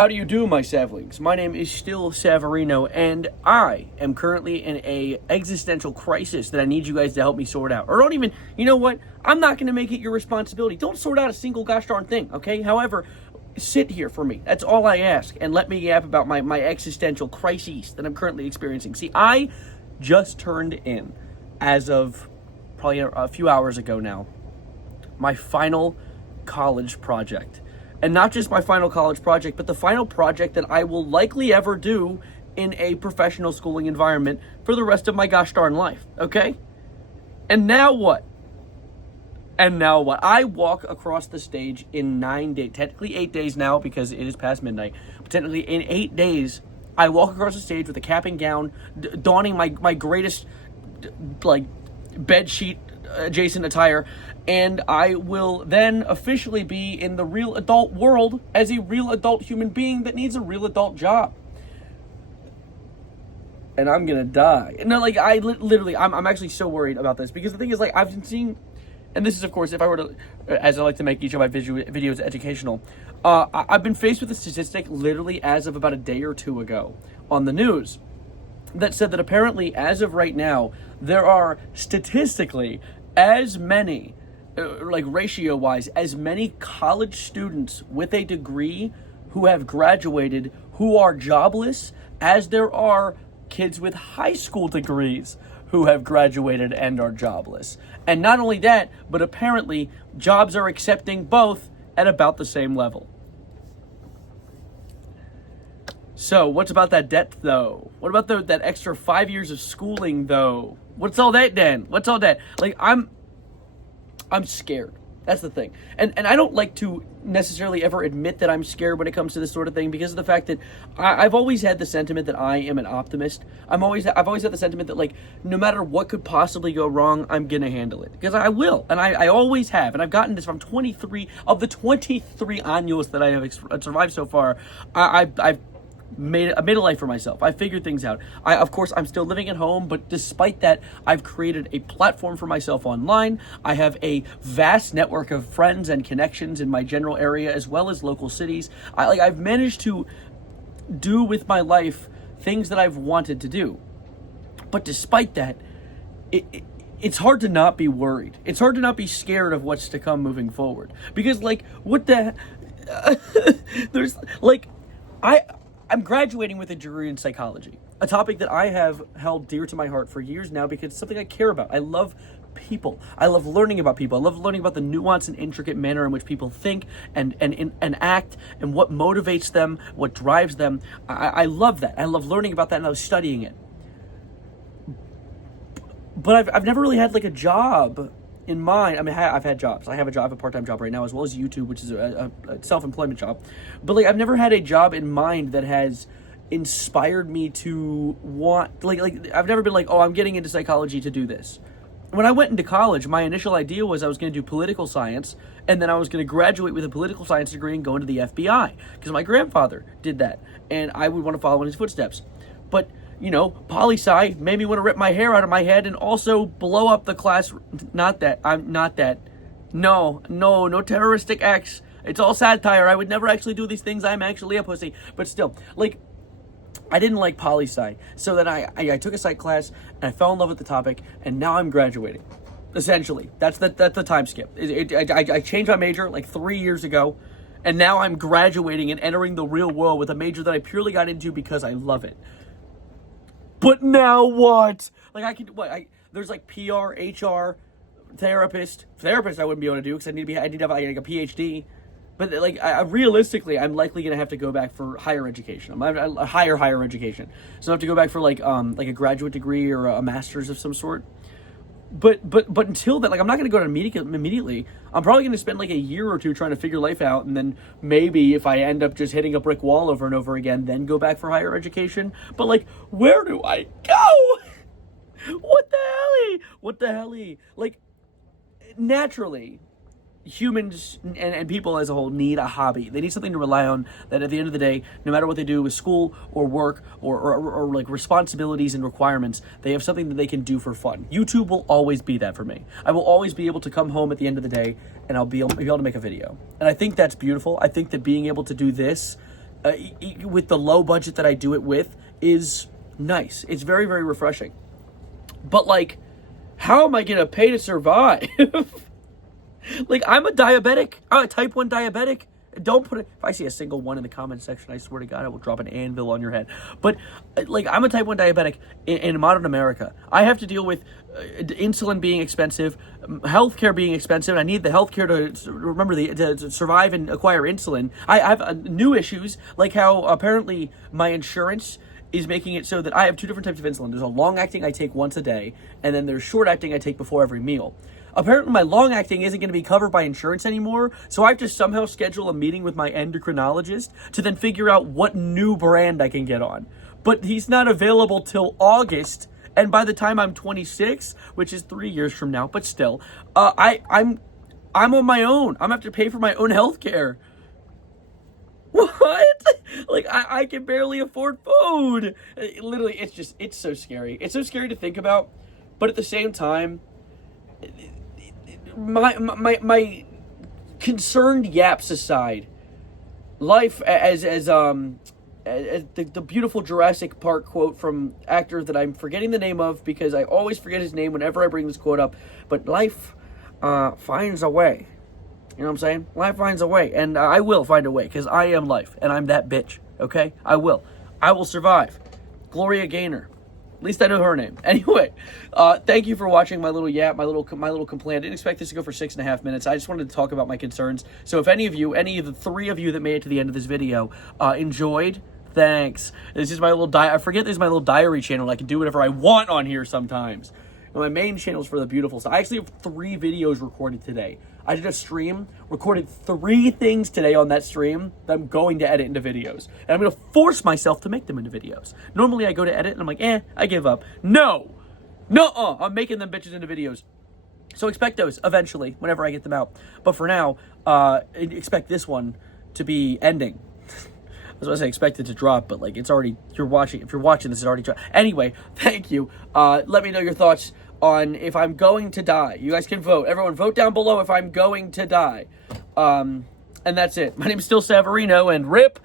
How do you do, my Savlings? My name is still Savarino, and I am currently in a existential crisis that I need you guys to help me sort out. Or don't even, you know what? I'm not going to make it your responsibility. Don't sort out a single gosh darn thing, okay? However, sit here for me. That's all I ask, and let me yap about my existential crises that I'm currently experiencing. See, I just turned in, as of probably a few hours ago now, my final college project. And not just my final college project, but the final project that I will likely ever do in a professional schooling environment for the rest of my gosh darn life, okay? And now what? I walk across the stage in 9 days, technically 8 days now because it is past midnight, but technically in 8 days, I walk across the stage with a cap and gown, donning my greatest, bed sheet adjacent attire, and I will then officially be in the real adult world as a real adult human being that needs a real adult job. And I'm gonna die. No, I'm actually so worried about this because the thing is, I've been seeing, and this is, of course, if I were to, as I like to make each of my videos educational, I've been faced with a statistic literally as of about a day or two ago on the news that said that apparently, as of right now, there are statistically as many, ratio-wise, as many college students with a degree who have graduated who are jobless as there are kids with high school degrees who have graduated and are jobless. And not only that, but apparently jobs are accepting both at about the same level. So, what's about that debt, though? What about that extra 5 years of schooling, though? What's all that, then? What's all that? I'm scared. That's the thing. And I don't like to necessarily ever admit that I'm scared when it comes to this sort of thing because of the fact that I've always had the sentiment that I am an optimist. I've always had the sentiment that, no matter what could possibly go wrong, I'm going to handle it. Because I will. And I always have. And I've gotten this from 23 of the 23 annuals that I have survived so far. I've made a life for myself. I figured things out. Of course, I'm still living at home, but despite that, I've created a platform for myself online. I have a vast network of friends and connections in my general area as well as local cities. I've managed to do with my life things that I've wanted to do. But despite that, it's hard to not be worried. It's hard to not be scared of what's to come moving forward. Because, what the... there's, I'm graduating with a degree in psychology, a topic that I have held dear to my heart for years now because it's something I care about. I love people. I love learning about people. I love learning about the nuanced and intricate manner in which people think and act and what motivates them, what drives them. I love that. I love learning about that, and I was studying it. But I've never really had a job in mind. I mean, I've had jobs. I have a part-time job right now, as well as YouTube, which is a self-employment job. But I've never had a job in mind that has inspired me to want. I've never been I'm getting into psychology to do this. When I went into college, my initial idea was I was going to do political science, and then I was going to graduate with a political science degree and go into the FBI because my grandfather did that, and I would want to follow in his footsteps. But poli-sci made me want to rip my hair out of my head and also blow up the class. No terroristic acts. It's all satire. I would never actually do these things. I'm actually a pussy. But still, I didn't like poli-sci. So then I took a psych class and I fell in love with the topic, and now I'm graduating. Essentially, that's the time skip. I changed my major 3 years ago, and now I'm graduating and entering the real world with a major that I purely got into because I love it. But now what? There's PR, HR, therapist. Therapist I wouldn't be able to do because I need to have a PhD. But realistically, I'm likely gonna have to go back for higher education. A higher education. So I have to go back for a graduate degree or a master's of some sort. But until then, I'm not going to go to immediately. I'm probably going to spend a year or two trying to figure life out, and then maybe if I end up just hitting a brick wall over and over again, then go back for higher education. But where do I go? What the hell? Naturally, humans and people as a whole need a hobby. They need something to rely on that at the end of the day, no matter what they do with school or work or responsibilities and requirements, they have something that they can do for fun. YouTube will always be that for me. I will always be able to come home at the end of the day and I'll be able to make a video. And I think that's beautiful. I think that being able to do this with the low budget that I do it with is nice. It's very, very refreshing. But like, how am I going to pay to survive? Like, I'm a diabetic. I'm a type 1 diabetic. Don't put it, if I see a single one in the comment section, I swear to God, I will drop an anvil on your head. But, like, I'm a type 1 diabetic in modern America. I have to deal with insulin being expensive, healthcare being expensive, and I need the healthcare to survive and acquire insulin. I have new issues, like how apparently my insurance is making it so that I have two different types of insulin. There's a long-acting I take once a day, and then there's short-acting I take before every meal. Apparently, my long-acting isn't going to be covered by insurance anymore, so I have to somehow schedule a meeting with my endocrinologist to then figure out what new brand I can get on. But he's not available till August, and by the time I'm 26, which is 3 years from now, but still, I'm on my own. I'm going to have to pay for my own health care. What? Like, I can barely afford food. Literally, it's so scary. It's so scary to think about, but at the same time, my concerned yaps aside, life as the beautiful Jurassic Park quote from actor that I'm forgetting the name of because I always forget his name whenever I bring this quote up, but life finds a way. You know what I'm saying? Life finds a way, and I will find a way because I am life, and I'm that bitch, okay? I will survive. Gloria Gaynor. At least I know her name. Anyway, thank you for watching my little yap, my little complaint. I didn't expect this to go for 6.5 minutes. I just wanted to talk about my concerns. So if any of the 3 of you that made it to the end of this video enjoyed, thanks. This is my little I forget this is my little diary channel. I can do whatever I want on here sometimes. And my main channel is for the beautiful stuff. I actually have 3 videos recorded today. I did a stream, recorded 3 things today on that stream that I'm going to edit into videos. And I'm going to force myself to make them into videos. Normally I go to edit and I'm like, I give up. No, I'm making them bitches into videos. So expect those eventually, whenever I get them out. But for now, expect this one to be ending. I was going to say expect it to drop, but like it's already, if you're watching this, it's already dropped. Anyway, thank you. Let me know your thoughts on if I'm going to die. You guys can vote. Everyone vote down below if I'm going to die. And that's it. My name is still Savarino, and RIP